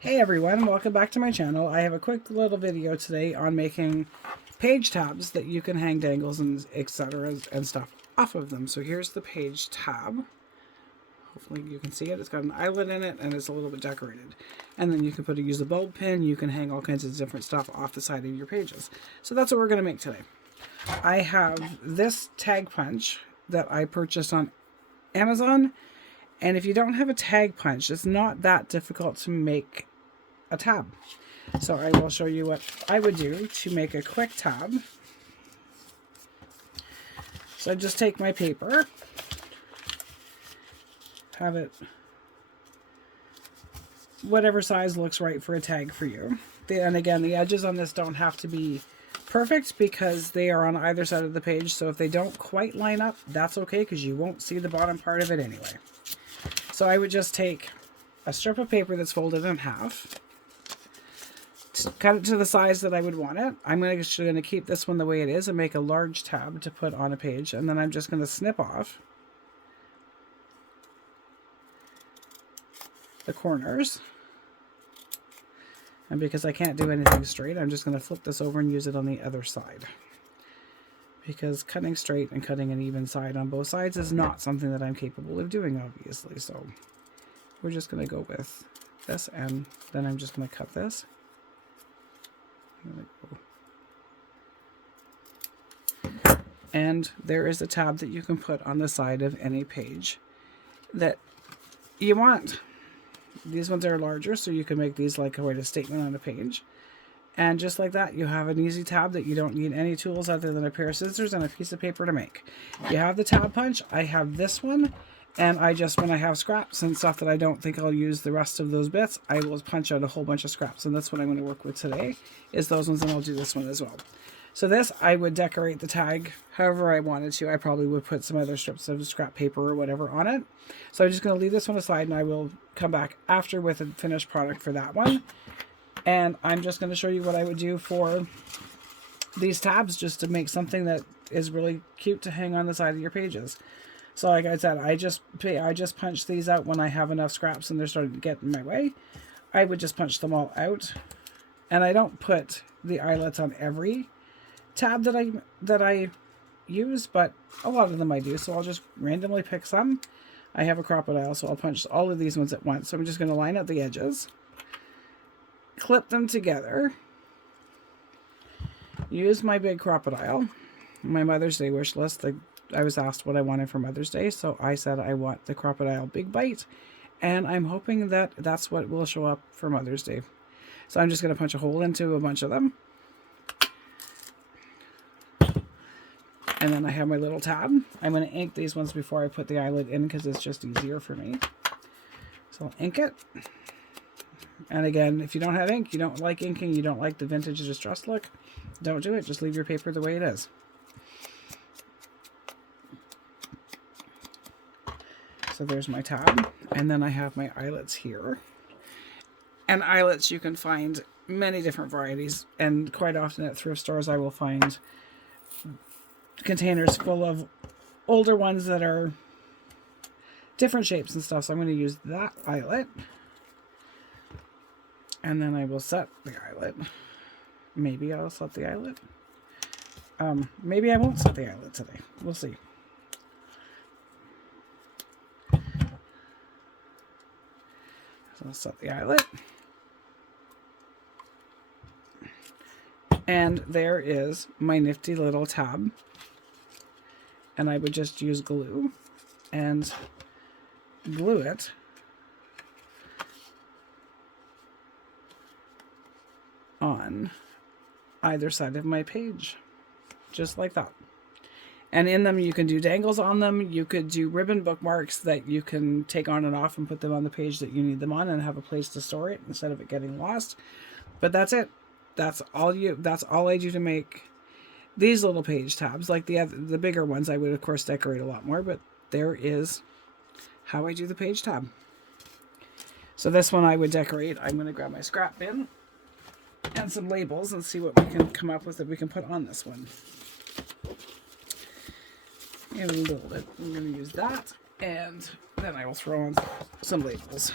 Hey everyone, welcome back to my channel. I have a quick little video today on making page tabs that you can hang dangles and etc. and stuff off of them. So here's the page tab. Hopefully you can see it. It's got an eyelet in it and it's a little bit decorated. And then you can use a bulb pin. You can hang all kinds of different stuff off the side of your pages. So that's what we're going to make today. I have this tag punch that I purchased on Amazon. And if you don't have a tag punch, it's not that difficult to make a tab. So I will show you what I would do to make a quick tab. So I just take my paper, have it whatever size looks right for a tag for you. And again, the edges on this don't have to be perfect because they are on either side of the page. So if they don't quite line up, that's okay because you won't see the bottom part of it anyway. So I would just take a strip of paper that's folded in half, cut it to the size that I would want it. I'm actually going to keep this one the way it is and make a large tab to put on a page. And then I'm just going to snip off the corners. And because I can't do anything straight, I'm just going to flip this over and use it on the other side. Because cutting straight and cutting an even side on both sides is not something that I'm capable of doing, obviously. So we're just going to go with this, and then I'm just going to cut this. And there is a tab that you can put on the side of any page that you want. These ones are larger, so you can make these like quite a statement on a page. And just like that, you have an easy tab that you don't need any tools other than a pair of scissors and a piece of paper to make. You have the tab punch. I have this one. And I just, when I have scraps and stuff that I don't think I'll use the rest of those bits, I will punch out a whole bunch of scraps. And that's what I'm going to work with today, is those ones, and I'll do this one as well. So this, I would decorate the tag however I wanted to. I probably would put some other strips of scrap paper or whatever on it. So I'm just going to leave this one aside, and I will come back after with a finished product for that one. And I'm just going to show you what I would do for these tabs, just to make something that is really cute to hang on the side of your pages. So like I said, I just punch these out when I have enough scraps and they're starting to get in my way. I would just punch them all out. And I don't put the eyelets on every tab that I use, but a lot of them I do. So I'll just randomly pick some. I have a crocodile, so I'll punch all of these ones at once. So I'm just going to line up the edges, clip them together, use my big crocodile, my Mother's Day wish list. I was asked what I wanted for Mother's Day, so I said I want the crocodile big bite, and I'm hoping that that's what will show up for Mother's Day. So I'm just going to punch a hole into a bunch of them. And then I have my little tab. I'm going to ink these ones before I put the eyelet in because it's just easier for me. So I'll ink it. And again, if you don't have ink, you don't like inking, you don't like the vintage distressed look, don't do it. Just leave your paper the way it is. So there's my tab. And then I have my eyelets here. And eyelets, you can find many different varieties. And quite often at thrift stores, I will find containers full of older ones that are different shapes and stuff. So I'm going to use that eyelet. And then I will set the eyelet. Maybe I'll set the eyelet. Maybe I won't set the eyelet today. We'll see. So I'll set the eyelet. And there is my nifty little tab. And I would just use glue and glue it on either side of my page, just like that. And in them you can do dangles on them. You could do ribbon bookmarks that you can take on and off and put them on the page that you need them on and have a place to store it instead of it getting lost. But that's it. That's all I do to make these little page tabs. Like the bigger ones, I would of course decorate a lot more, but there is how I do the page tab. So this one I would decorate. I'm going to grab my scrap bin and some labels and see what we can come up with that we can put on this one. And a little bit. I'm going to use that, and then I will throw on some labels.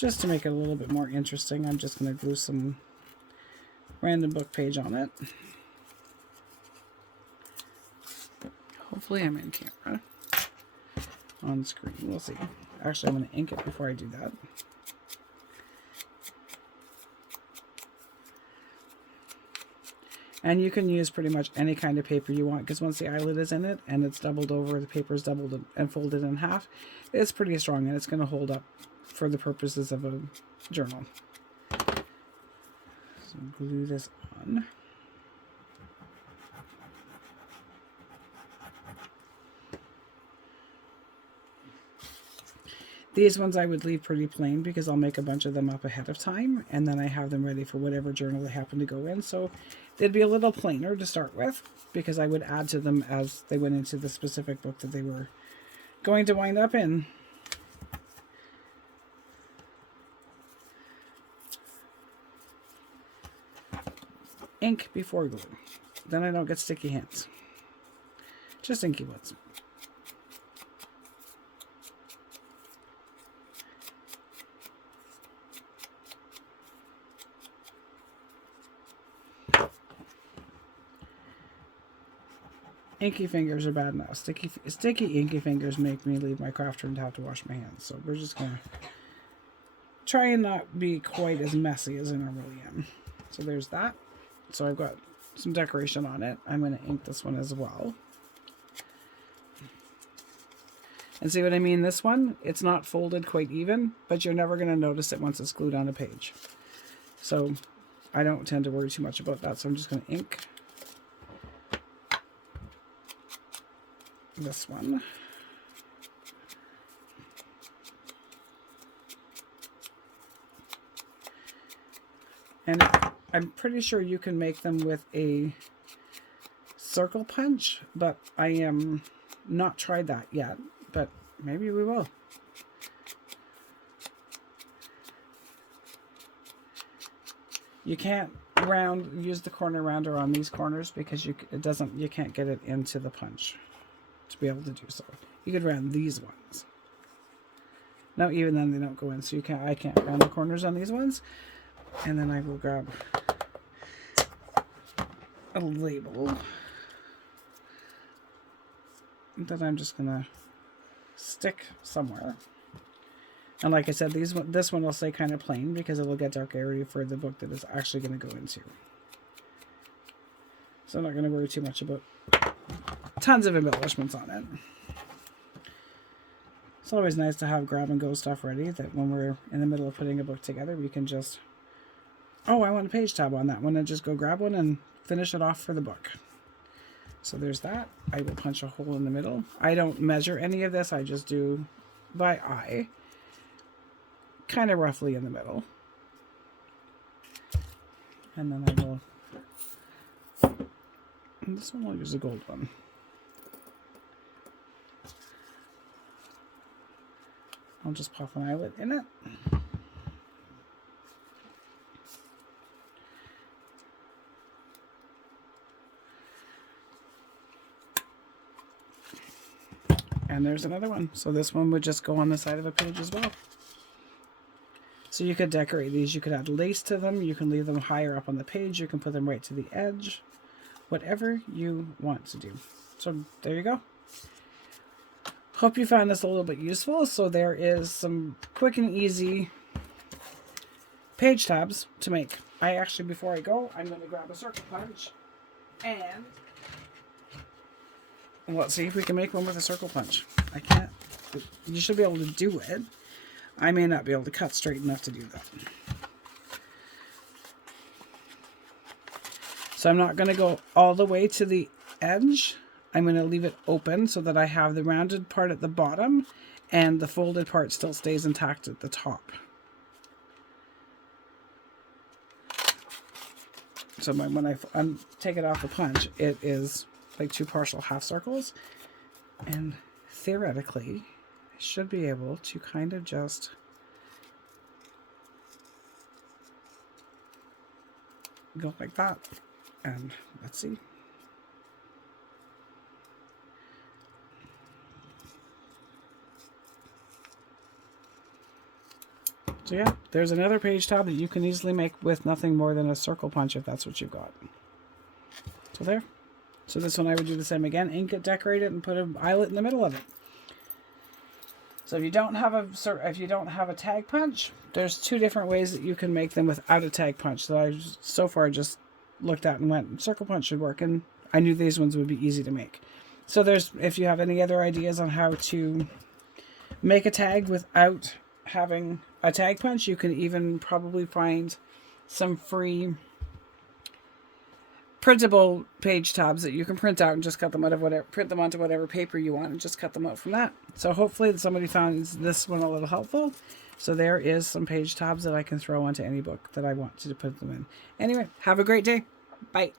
Just to make it a little bit more interesting, I'm just going to glue some random book page on it. Hopefully I'm in camera. On screen, we'll see. Actually, I'm going to ink it before I do that. And you can use pretty much any kind of paper you want, because once the eyelet is in it and it's doubled over, the paper is doubled and folded in half, it's pretty strong and it's going to hold up for the purposes of a journal. So glue this on. These ones I would leave pretty plain because I'll make a bunch of them up ahead of time and then I have them ready for whatever journal they happen to go in. So they'd be a little plainer to start with because I would add to them as they went into the specific book that they were going to wind up in. Ink before glue. Then I don't get sticky hands. Just inky ones. Inky fingers are bad enough. Sticky inky fingers make me leave my craft room to have to wash my hands. So we're just going to try and not be quite as messy as I normally am. So there's that. So I've got some decoration on it. I'm going to ink this one as well. And see what I mean? This one, it's not folded quite even, but you're never going to notice it once it's glued on a page. So I don't tend to worry too much about that. So I'm just going to ink this one. And I'm pretty sure you can make them with a circle punch, but I am not tried that yet, but maybe we will. You can't use the corner rounder on these corners because you can't get it into the punch to be able to do so. You could round these ones. No, even then they don't go in, so I can't round the corners on these ones. And then I will grab a label that I'm just gonna stick somewhere. And like I said, this one will stay kind of plain because it will get dark area for the book that it's actually going to go into. So I'm not going to worry too much about tons of embellishments on it. It's always nice to have grab and go stuff ready that when we're in the middle of putting a book together, we can just, oh, I want a page tab on that one, and just go grab one and finish it off for the book. So there's that. I will punch a hole in the middle. I don't measure any of this. I just do by eye, kind of roughly in the middle. And then I will, and this one I'll use a gold one. I'll just pop an eyelet in it. And there's another one. So this one would just go on the side of a page as well. So you could decorate these. You could add lace to them. You can leave them higher up on the page. You can put them right to the edge. Whatever you want to do. So there you go. Hope you found this a little bit useful. So there is some quick and easy page tabs to make. I actually, before I go, I'm going to grab a circle punch and let's see if we can make one with a circle punch. I can't. You should be able to do it. I may not be able to cut straight enough to do that. So I'm not going to go all the way to the edge. I'm going to leave it open so that I have the rounded part at the bottom and the folded part still stays intact at the top. So when I take it off the punch, it is like two partial half circles. And theoretically, I should be able to kind of just go like that. And let's see. So yeah, there's another page tab that you can easily make with nothing more than a circle punch if that's what you've got. So there. So this one I would do the same again. Ink it, decorate it, and put an eyelet in the middle of it. So if you don't have a tag punch, there's two different ways that you can make them without a tag punch that I so far just looked at and went, circle punch should work, and I knew these ones would be easy to make. So if you have any other ideas on how to make a tag without having a tag punch, you can even probably find some free printable page tabs that you can print out and just cut them out of print them onto whatever paper you want and just cut them out from that. So hopefully somebody found this one a little helpful. So there is some page tabs that I can throw onto any book that I want to put them in. Anyway, have a great day. Bye.